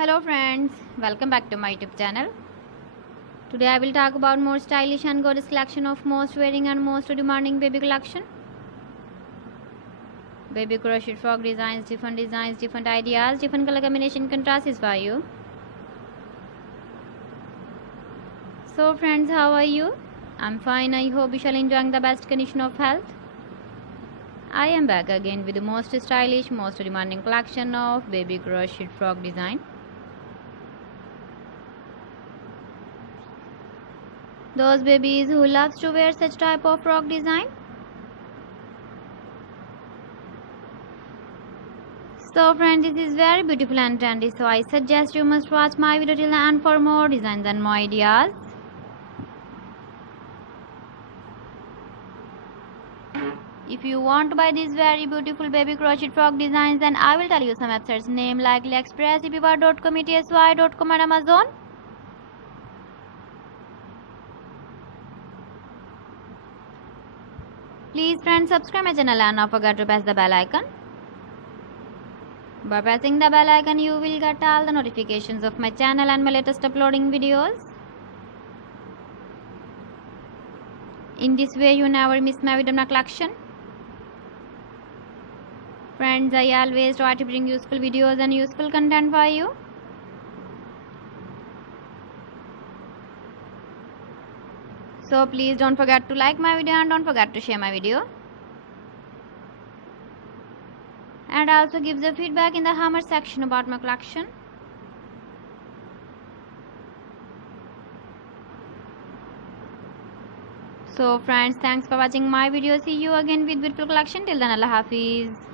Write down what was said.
Hello friends, welcome back to my YouTube channel. Today I will talk about more stylish and gorgeous collection of most wearing and most demanding baby collection. Baby crochet frog designs, different ideas, different color combination contrasts for you. So friends, how are you? I'm fine. I hope you shall enjoying the best condition of health. I am back again with the most stylish, most demanding collection of baby crochet frog design. Those babies who loves to wear such type of frog design. So friends, this is very beautiful and trendy, so I suggest you must watch my video till the end for more designs and more ideas. If you want to buy these very beautiful baby crochet frog designs, then I will tell you some websites name like AliExpress, eBay.com, ETSY.com and Amazon. Please friends, subscribe my channel and not forget to press the bell icon. By pressing the bell icon, you will get all the notifications of my channel and my latest uploading videos. In this way, you never miss my video collection. Friends, I always try to bring useful videos and useful content for you. So please don't forget to like my video and don't forget to share my video. And also give the feedback in the comment section about my collection. So friends, thanks for watching my video. See you again with beautiful collection. Till then, Allah Hafiz.